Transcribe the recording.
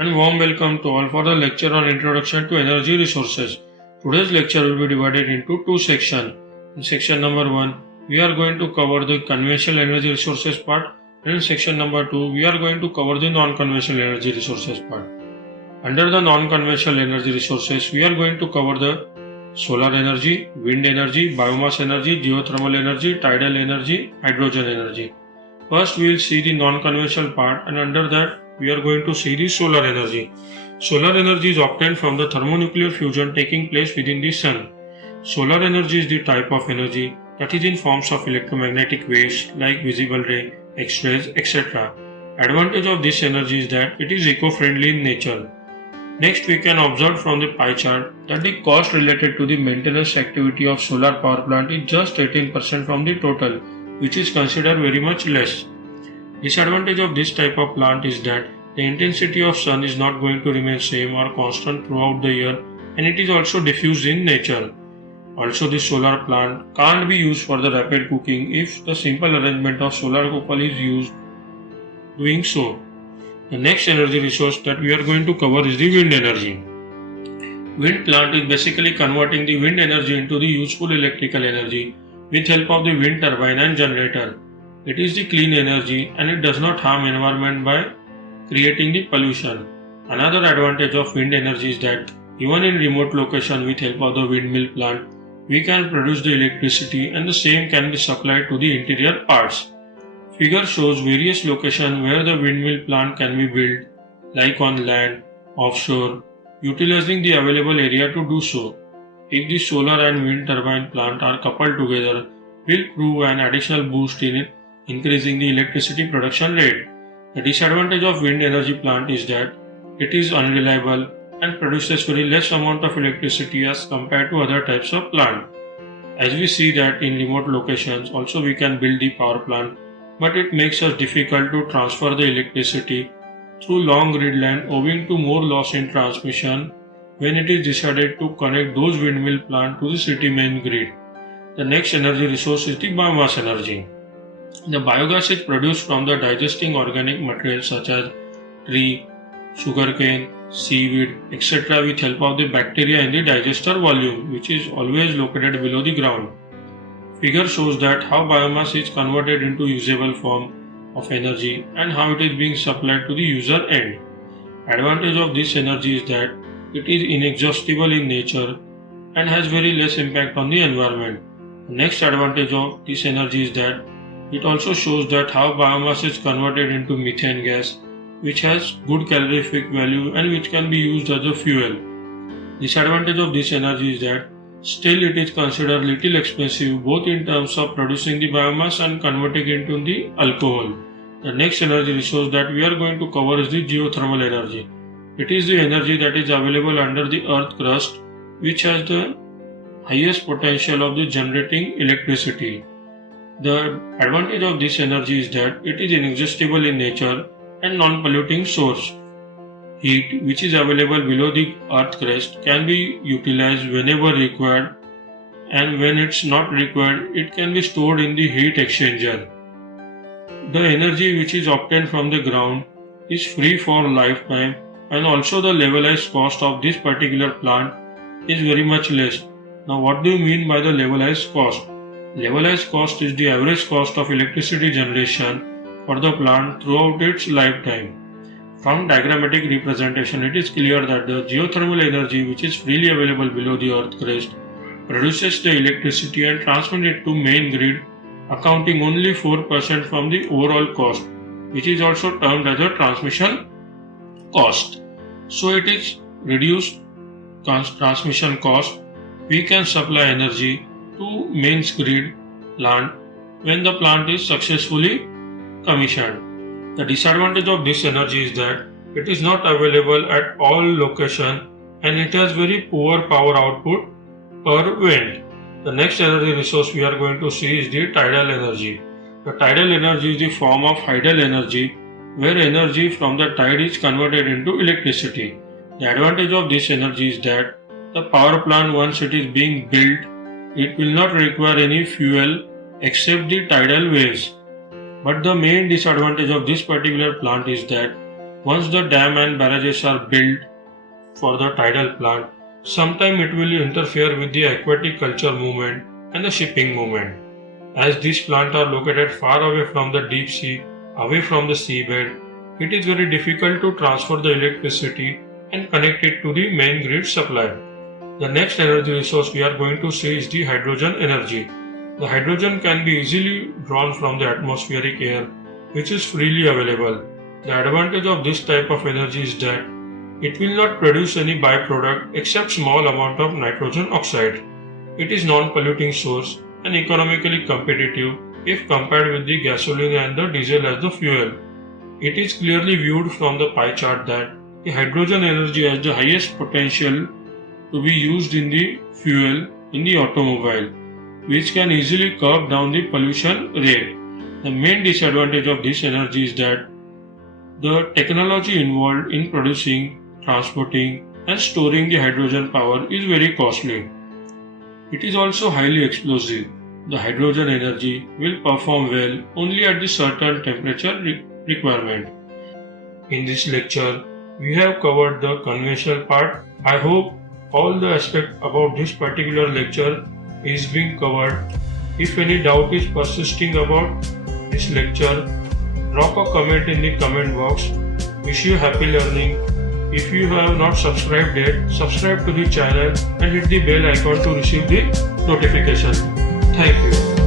and warm welcome to all for the lecture on Introduction to Energy Resources. Today's lecture will be divided into two sections. In section number 1, we are going to cover the conventional energy resources part, and in section number 2, we are going to cover the non-conventional energy resources part. Under the non-conventional energy resources, we are going to cover the solar energy, wind energy, biomass energy, geothermal energy, tidal energy, hydrogen energy. First, we will see the non-conventional part, and under that, we are going to see the solar energy. Solar energy is obtained from the thermonuclear fusion taking place within the sun. Solar energy is the type of energy that is in forms of electromagnetic waves like visible ray, X-rays, etc. Advantage of this energy is that it is eco-friendly in nature. Next, we can observe from the pie chart that the cost related to the maintenance activity of solar power plant is just 18% from the total, which is considered very much less. Disadvantage of this type of plant is that the intensity of sun is not going to remain same or constant throughout the year, and it is also diffuse in nature. Also, the solar plant can't be used for the rapid cooking if the simple arrangement of solar cooker is used doing so. The next energy resource that we are going to cover is the wind energy. Wind plant is basically converting the wind energy into the useful electrical energy with help of the wind turbine and generator. It is the clean energy and it does not harm environment by creating the pollution. Another advantage of wind energy is that even in remote location with help of the windmill plant, we can produce the electricity and the same can be supplied to the interior parts. Figure shows various locations where the windmill plant can be built, like on land, offshore, utilizing the available area to do so. If the solar and wind turbine plant are coupled together, will prove an additional boost in increasing the electricity production rate. The disadvantage of wind energy plant is that it is unreliable and produces very less amount of electricity as compared to other types of plant. As we see that in remote locations also we can build the power plant, but it makes us difficult to transfer the electricity through long grid line owing to more loss in transmission when it is decided to connect those windmill plant to the city main grid. The next energy resource is the biomass energy. The biogas is produced from the digesting organic materials such as tree, sugarcane, seaweed, etc. with help of the bacteria in the digester volume, which is always located below the ground. Figure shows that how biomass is converted into usable form of energy and how it is being supplied to the user end. Advantage of this energy is that it is inexhaustible in nature and has very less impact on the environment. The next advantage of this energy is that it also shows that how biomass is converted into methane gas, which has good calorific value and which can be used as a fuel. Disadvantage of this energy is that still it is considered little expensive both in terms of producing the biomass and converting it into the alcohol. The next energy resource that we are going to cover is the geothermal energy. It is the energy that is available under the earth crust, which has the highest potential of the generating electricity. The advantage of this energy is that it is inexhaustible in nature and non-polluting source. Heat, which is available below the earth crust, can be utilized whenever required, and when it's not required, it can be stored in the heat exchanger. The energy which is obtained from the ground is free for lifetime, and also the levelized cost of this particular plant is very much less. Now, what do you mean by the levelized cost? Levelized cost is the average cost of electricity generation for the plant throughout its lifetime. From diagrammatic representation, it is clear that the geothermal energy, which is freely available below the earth crust, produces the electricity and transmits it to main grid, accounting only 4% from the overall cost, which is also termed as a transmission cost. So it is reduced transmission cost. We can supply energy to main grid plant when the plant is successfully commissioned. The disadvantage of this energy is that it is not available at all locations and it has very poor power output per wind. The next energy resource we are going to see is the tidal energy. The tidal energy is the form of hydel energy where energy from the tide is converted into electricity. The advantage of this energy is that the power plant, once it is being built, it will not require any fuel except the tidal waves. But the main disadvantage of this particular plant is that Once the dam and barrages are built for the tidal plant, sometime it will interfere with the aquatic culture movement and the shipping movement. As these plants are located far away from the deep sea, away from the seabed, it is very difficult to transfer the electricity and connect it to the main grid supply. The next energy resource we are going to see is the hydrogen energy. The hydrogen can be easily drawn from the atmospheric air, which is freely available. The advantage of this type of energy is that it will not produce any byproduct except small amount of nitrogen oxide. It is non-polluting source and economically competitive if compared with the gasoline and the diesel as the fuel. It is clearly viewed from the pie chart that the hydrogen energy has the highest potential to be used in the fuel in the automobile, which can easily curb down the pollution rate. The main disadvantage of this energy is that the technology involved in producing, transporting, and storing the hydrogen power is very costly. It is also highly explosive. The hydrogen energy will perform well only at the certain temperature requirement. In this lecture, we have covered the conventional part. I hope all the aspect about this particular lecture is being covered. If any doubt is persisting about this lecture, drop a comment in the comment box. Wish you happy learning. If you have not subscribed yet, subscribe to the channel and hit the bell icon to receive the notification. Thank you.